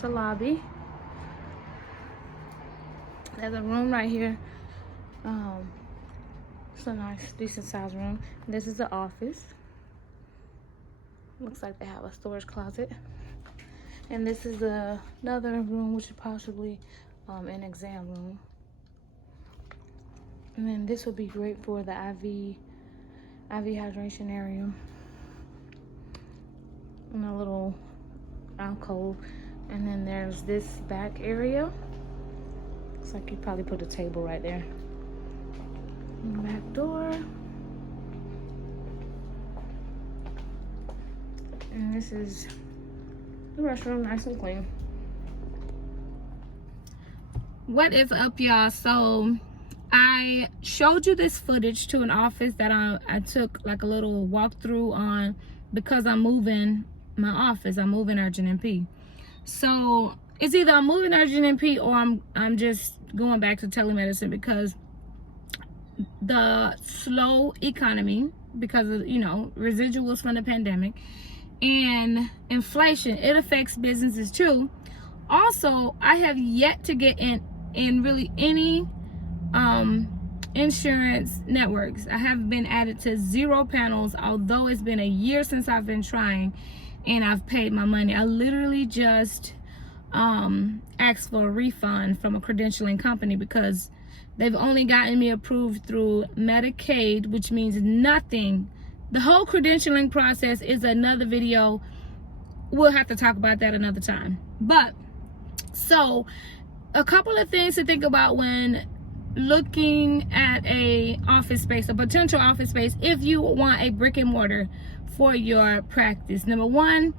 It's a lobby. There's a room right here. It's a nice, decent sized room. This is the office. Looks like they have a storage closet. And this is another room, which is possibly an exam room. And then this would be great for the IV hydration area. And a little alcove. And then there's this back area. Looks like you probably put a table right there. And back door. And this is the restroom, nice and clean. What is up, y'all? So I showed you this footage to an office that I took like a little walkthrough on because I'm moving my office. I'm moving Urgent NP. So it's either I'm moving Urgent NP or I'm just going back to telemedicine because the slow economy, because of, you know, residuals from the pandemic and inflation, it affects businesses too. Also, I have yet to get in really any insurance networks. I have been added to 0 panels, although it's been a year since I've been trying and I've paid my money. I literally just asked for a refund from a credentialing company because they've only gotten me approved through Medicaid, which means nothing. The whole credentialing process is another video. We'll have to talk about that another time. But so a couple of things to think about when looking at a office space, a potential office space, if you want a brick and mortar for your practice. Number one,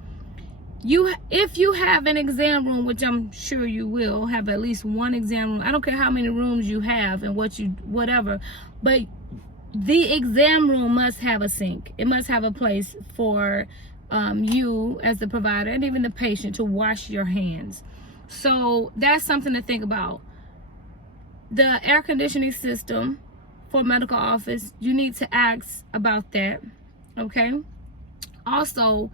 if you have an exam room, which I'm sure you will have at least one exam room. I don't care how many rooms you have and whatever, but the exam room must have a sink. It must have a place for you as the provider and even the patient to wash your hands. So that's something to think about. The air conditioning system for medical office, you need to ask about that, okay? Also,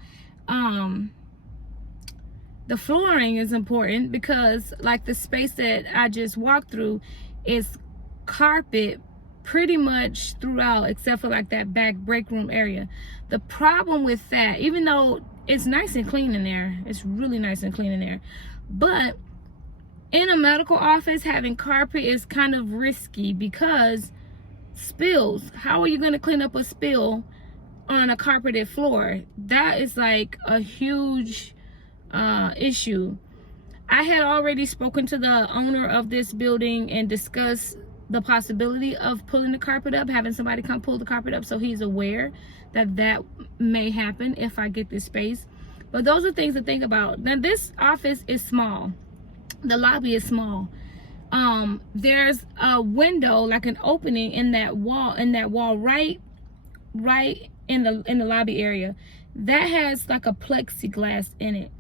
the flooring is important because like the space that I just walked through is carpet pretty much throughout except for like that back break room area. The problem with that, even though it's nice and clean in there, it's really nice and clean in there, but in a medical office having carpet is kind of risky because spills. How are you going to clean up a spill on a carpeted floor? That is like a huge issue. I had already spoken to the owner of this building and discussed the possibility of pulling the carpet up, having somebody come pull the carpet up, so he's aware that that may happen if I get this space. But those are things to think about. Now this office is small. The lobby is small. There's a window, like an opening in that wall right in the lobby area that has like a plexiglass in it.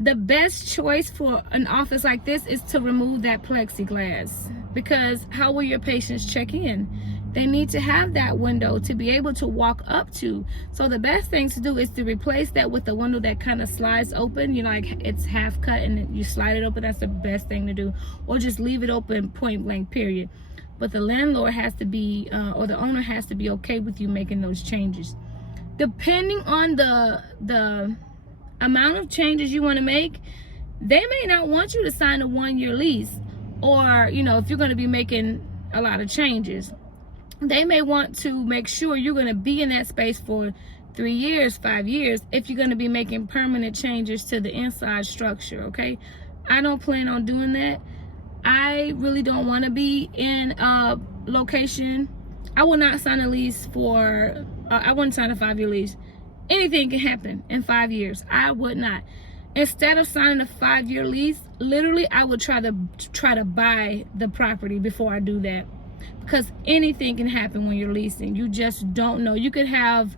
The best choice for an office like this is to remove that plexiglass, because how will your patients check in? They need to have that window to be able to walk up to. So the best thing to do is to replace that with a window that kind of slides open. You know, like it's half cut and you slide it open. That's the best thing to do. Or just leave it open, point blank, period. But the landlord has to be, or the owner has to be okay with you making those changes. Depending on the amount of changes you want to make, they may not want you to sign a 1-year lease. Or, you know, if you're going to be making a lot of changes, they may want to make sure you're going to be in that space for 3 years, 5 years, if you're going to be making permanent changes to the inside structure, okay? I don't plan on doing that. I really don't want to be in a location. I will not sign a lease for, I wouldn't sign a 5-year lease. Anything can happen in 5 years. I would not. Instead of signing a 5-year lease, literally I would try to buy the property before I do that. Because anything can happen when you're leasing. You just don't know. You could have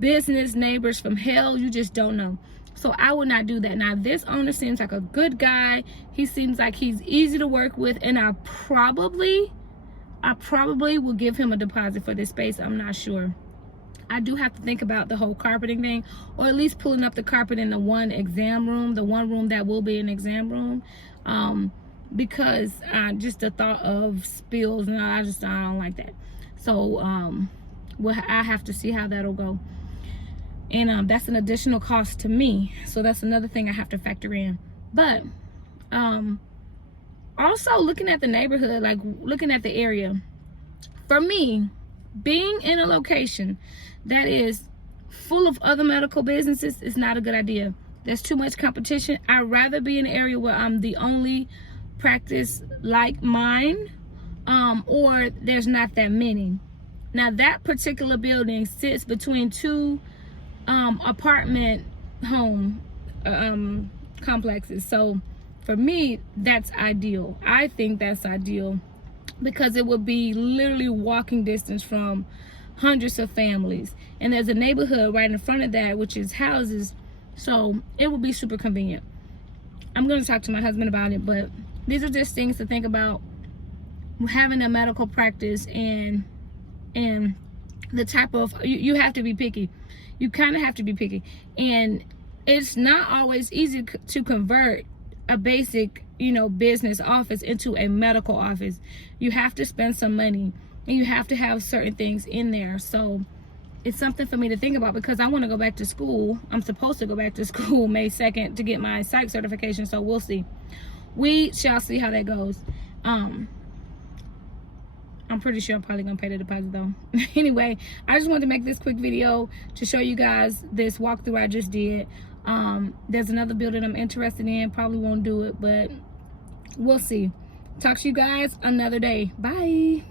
business neighbors from hell. You just don't know. So I would not do that. Now, this owner seems like a good guy. He seems like he's easy to work with. And I probably will give him a deposit for this space. I'm not sure. I do have to think about the whole carpeting thing, or at least pulling up the carpet in the one exam room, the one room that will be an exam room, because just the thought of spills, and I don't like that. So I have to see how that'll go, and that's an additional cost to me, so that's another thing I have to factor in. But also looking at the neighborhood, like looking at the area, for me, being in a location that is full of other medical businesses is not a good idea. There's too much competition. I'd rather be in an area where I'm the only practice like mine, or there's not that many. Now that particular building sits between two apartment home complexes, so for me that's ideal. I think that's ideal because it would be literally walking distance from hundreds of families, and there's a neighborhood right in front of that which is houses, so it would be super convenient. I'm going to talk to my husband about it, but these are just things to think about having a medical practice, and the type of, you have to be picky. You kind of have to be picky, and it's not always easy to convert a basic, business office into a medical office. You have to spend some money, and you have to have certain things in there. So it's something for me to think about, because I want to go back to school. I'm supposed to go back to school May 2nd to get my psych certification, so we'll see. We shall see how that goes. I'm pretty sure I'm probably gonna pay the deposit though. Anyway, I just wanted to make this quick video to show you guys this walkthrough I just did. There's another building I'm interested in. Probably won't do it, but we'll see. Talk to you guys another day. Bye.